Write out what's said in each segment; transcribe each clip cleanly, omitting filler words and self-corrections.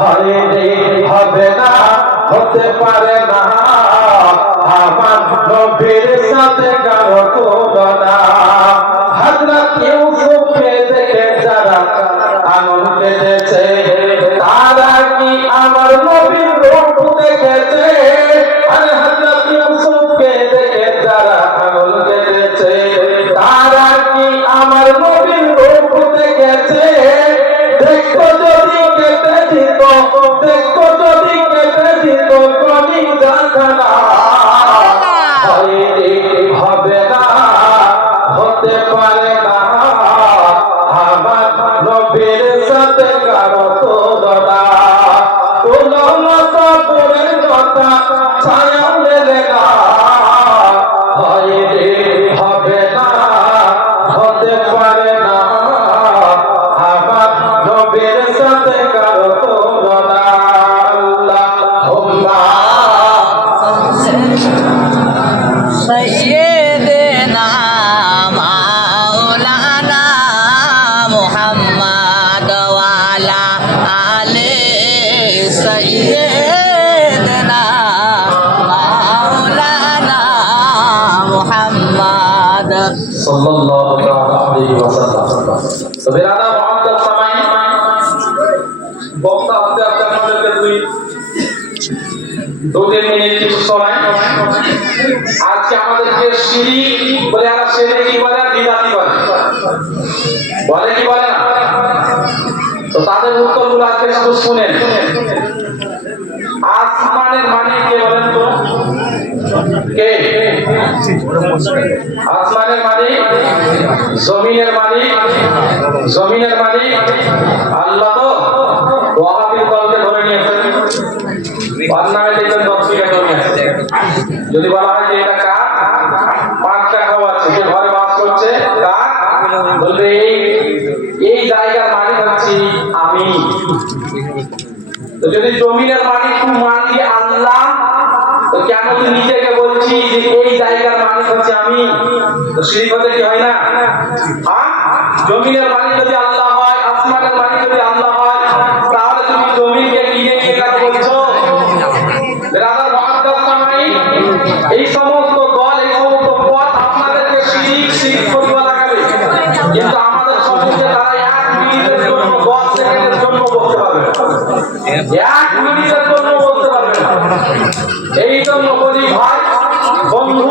হরে হবে না, হতে পারে না আমার নবীর সাথে কারো তুলনা। হযরত ইউসুফকে দেখে যারা আঙুল কেটেছে, তারা কি আমার নবীর রূপ দেখেছে? আরে হযরত ইউসুফকে দেখে যারা আঙুল কেটেছে, তারা কি আমার নবীর রূপ দেখেছে? দেখো যদি কেটে দিত, দেখো যদি কেটে দিত কলিজা খানা। হবে না, হতে পারে না আমার নবীর সাথে কারো তুলনা। তুলনা তো দূরের কথা, ছায়া মেলে না। হবে না, হতে পারে না আমার নবীর সাথে কারো তুলনা। আল্লাহুম্মা সাইয়্যিদিনা মাওলানা মুহাম্মদ ওয়া আলা আলি সাইয়্যিদিনা মাওলানা মুহাম্মদ সাল্লাল্লাহু আলাইহি ওয়াসাল্লাম। তো বেরাদা মুহাম্মদ সামাই বক্তা হতে আপনাদেরকে দুই মিনিট কিছু সময়। আজকে আমাদেরকে শিরিক বলে, আর শিরিক কি বলে, বিদআতি বলে, বলে কি বলে না? তো তাদের উত্তরগুলো আজকে শুধু শুনেন। আসমানের মালিক কে বলেন তো? কে? আসমানের মালিক, জমিনের মালিক, জমিনের মালিক আল্লাহ। তো ওয়াহাবীর দলকে ধরে নিয়েছেন, ওর নামে দেখবেন 10 বিঘা জমি আছে। যদি বলা হয় যে এটা কার, 5 টাকাও আছে, যে ঘরে বাস করছে কার, বলবে এই জায়গার মালিক হচ্ছি আমি। তো যদি জমিনের মালিক তুই মানলি আল্লাহ, তো কেন তুই নিজেকে বলছি যে এই জায়গার মালিক হচ্ছে আমি? তো শিরক হতে কি হয় না? হ্যাঁ, জমিনের মালিক যদি আল্লাহ হয়, আসমানের মালিক যদি আল্লাহ হয়, তাহলে তুমি জমিনকে কিনে নিয়ে কথা বলছো? রাজার মহাদ্দার সামাই এই সমস্ত দল, এই সমস্ত পথ আপনাদেরকে শিরক শিরক করতে লাগাবে, কিন্তু আমাদের সম্মুখে তারা 1 মিনিটের জন্য, 10 সেকেন্ডের জন্য বলতে পারবে না। 1 মিনিটের জন্য বলতে পারবে না। এই জন্য বলি ভাই বন্ধু,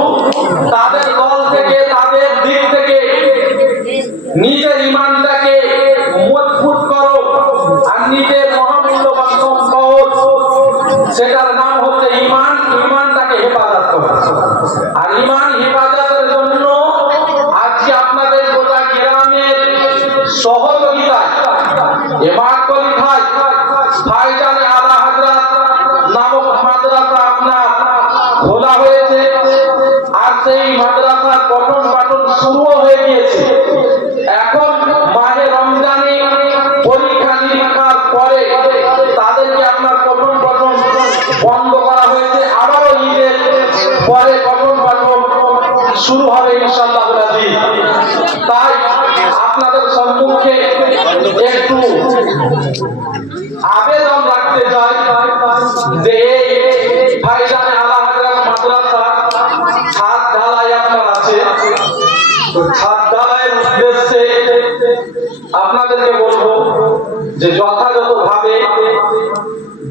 তাদের দল থেকে, তাদের দিক থেকে নিজের ঈমানটাকে মজবুত করো। আর নিজের মহামূল্যবান সম্পদ, সেটার নাম হচ্ছে ঈমান। ঈমানটাকে হেফাজত করো। আর ঈমান হেফাজতের জন্য আজকে আপনাদের গোটা গ্রামের সহযোগিতায় এমাকলি ভাই ভাইজানে আলা হযরত নামক মাদ্রাসা আপনার খোলা হয়েছে। আর সেই মাদ্রাসার পঠন পাঠন শুরু হয়ে গিয়েছে। এখন মাহে রমজানে পরীক্ষা নিরীক্ষার পরে তাদেরকে আপনার পঠন পাঠন বন্ধ করা হয়েছে। আবারও ঈদের পরে পঠন পাঠন শুরু হবে ইনশাআল্লাহ। তাই আপনাদের সম্মুখে একটু আবেদন রাখতে চাই যে ভাইজানে আলা হযরত মাদ্রাসা ছাদ ঢালাই আপনার আছে, তো ছাদ ঢালাইয়ের উদ্দেশ্যে আপনাদেরকে বলবো যে যথাযথভাবে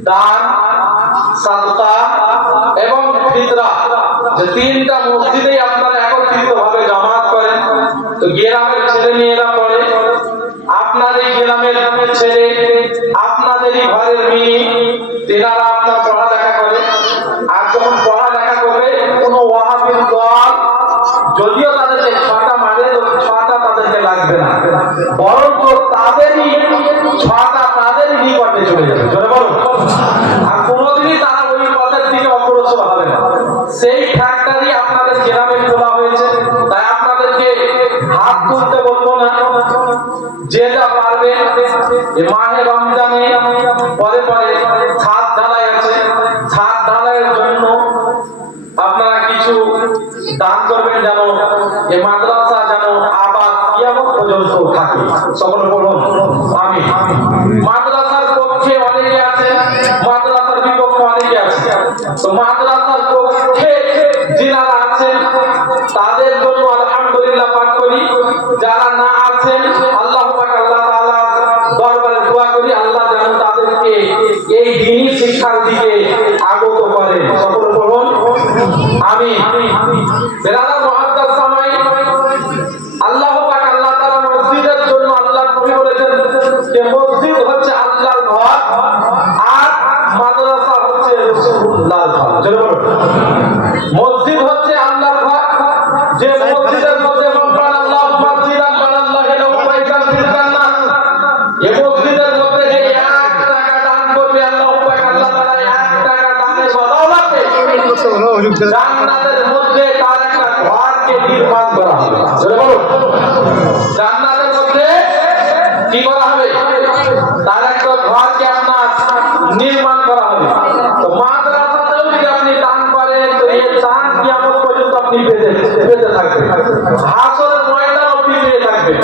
দান, সাদকা এবং ফিতরা, যে 3টা মসজিদেই আপনারা একত্রিতভাবে জামাত করেন। তো গ্রামের ছেলে মেয়েরা পড়ে, আপনার এই গ্রামের ছেলে, আপনাদেরই ঘরের মেয়ে, তেনারা আপনার পড়ালেখা করে। আর যখন পড়ালেখা করবে, কোনো ওয়াহাবীর দল যদিও তাদেরকে 6টা মারে, তো 6টা তাদেরকে লাগবে না, বরং তাদেরই 6টা তাদেরই নিকটে চলে যাবে। জোরে বলুন। আর কোনোদিনই তারা ওই পথের দিকে অগ্রসর হবে না। সেই ফ্যাক্টরি আপনাদের গ্রামে খোলা হয়েছে। তাই আপনাদেরকে হাত তুলতে বলবো না, যে যা পারবে। মাহে রমজানে পরে পরে ছাদ ঢালাই আছে, ছাদ ঢালাইয়ের জন্য আপনারা কিছু দান করবেন, যেন এই মাদ্রাসা যেন আবার কিয়ামত পর্যন্ত থাকে। সকল বলুন আমিন। মাদ্রাসার পক্ষে শিক্ষার দিকে আগত করেন। সকলে বলুন আমি। বেরাদার মুআদ্দাস সামাই, আল্লাহ পাক আল্লাহ তাআলা মসজিদের জন্য আল্লাহর নবী বলেছেন যে মসজিদ হচ্ছে আল্লাহর ঘর আর মাদ্রাসা হচ্ছে রাসূলুল্লাহর ঘর। চলো বলুন মসজিদ হচ্ছে আল্লাহর ঘর, যে মসজিদের মধ্যে মক্কার আল্লাহ মসজিদান বানাল্লাহু লাহু বাইতান ফিল জান্নাহ, এই মসজিদের মধ্যে যে 1 টাকা দান করবে আল্লাহ পাক আল্লাহ তাআলা 1 টাকা দানের বদৌলতে জান্নাতের মধ্যে তার একটা ঘরকে নির্মাণ করা হবে। চলো বলুন জান্নাতের মধ্যে কি করা হবে? তার একটা ঘরকে আপনার নির্মাণ করা হবে। তো মাদ্রাসাতেও যদি আপনি দান করেন তো এই দান কিয়ামত পর্যন্ত আপনি পেতে থাকবেন, হাসরের ময়দান আপনি পেয়ে থাকবেন।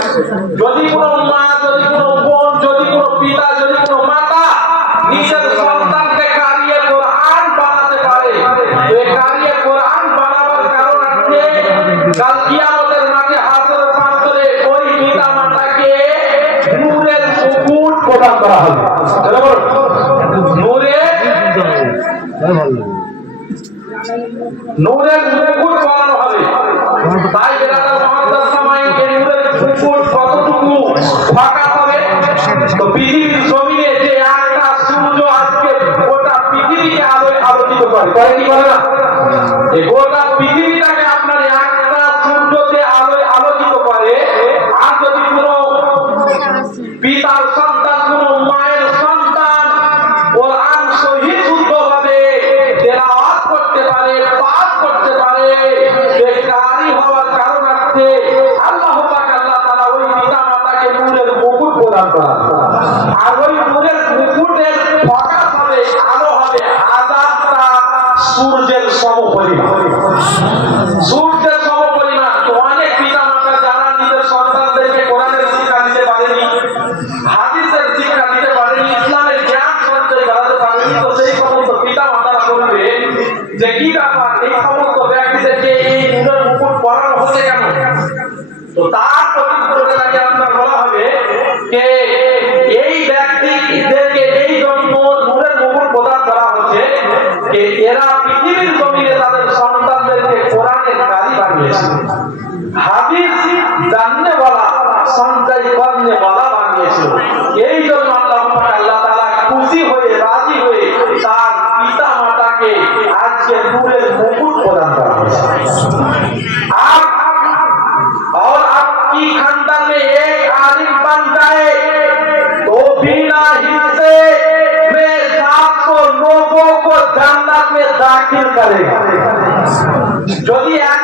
যদি কোনো মা, যদি কোনো বোন, যদি কোনো পিতা, যদি কোনো মাতা নিজের সন্তানকে কারিয়ে কোরআন বানাতে পারে, তো এই কারিয়ে কোরআন বানাবার কারণ আছে কাল কিয়ামতের মাঠে হাসরের প্রান্তরে ওই পিতা মাতাকে নূরের মুকুট প্রদান করা হবে। চলো বলুন নূরের মুকুট বানানো হবে। তাই বেরাদার মুআদ্দাস সামাই, এই নূরের মুকুট কতটুকু ফাঁকা হবে? তো পৃথিবীর জমিনে যে একটা সূর্য আজকে গোটা পৃথিবীকে আলোয় আলোকিত করে কি করে না? এই গোটা পৃথিবীটাকে আপনার একটা সূর্যতে আলোয় আলোকিত করে। আর যদি কোনো পিতার সন্তান, কোনো মায়ের সন্তান কোরআন সহিহ শুদ্ধভাবে তেলাওয়াত করতে পারে, পাঠ করতে পারে, এই কারি হওয়ার কারণ আছে আল্লাহ পাক আল্লাহ তাআলা ওই পিতা মাতাকে নূরের মুকুট প্রদান করেন। আর ওই নূরের মুকুটের প্রকাশ হবে, আলো হবে 1000টা সূর্যের সমপরিমাণ। সূর্যের সমপরিমাণ। তো অনেক পিতা মাতা যারা নিজের সন্তানদেরকে কোরআনের শিক্ষা দিতে পারেনি, হাদিসের শিক্ষা দিতে পারেনি, ইসলামের জ্ঞান সঞ্চয় করাতে পারেনি, তো সেই সমস্ত পিতা মাতারা বলবে যে কি ব্যাপার, এই সমস্ত ব্যক্তিদেরকে এই নূরের মুকুট পরানো হচ্ছে কেন? তো তার প্রতিউত্তরে তাকে আপনার বলা হবে যে এই ব্যক্তিদেরকে এই জন্য নূরের মুকুট প্রদান করা হচ্ছে যে এরা পৃথিবীর জমিনে তাদের সন্তানদেরকে কোরআনের কারি বানিয়েছে, হাদিস জাননে वाला, সঞ্চয় করনে वाला বানিয়েছে। এই জন্য আল্লাহ পাক আল্লাহ তাআলা খুশি হয়ে, রাজি হয়ে তার পিতা মাতাকে আজকে নূরের মুকুট প্রদান করা হয়েছে। और आपकी खानदान में एक आलिम बन जाए तो बिना हिस्से में 700 लोगों को जन्नत में दाखिल करेगा। যদি এক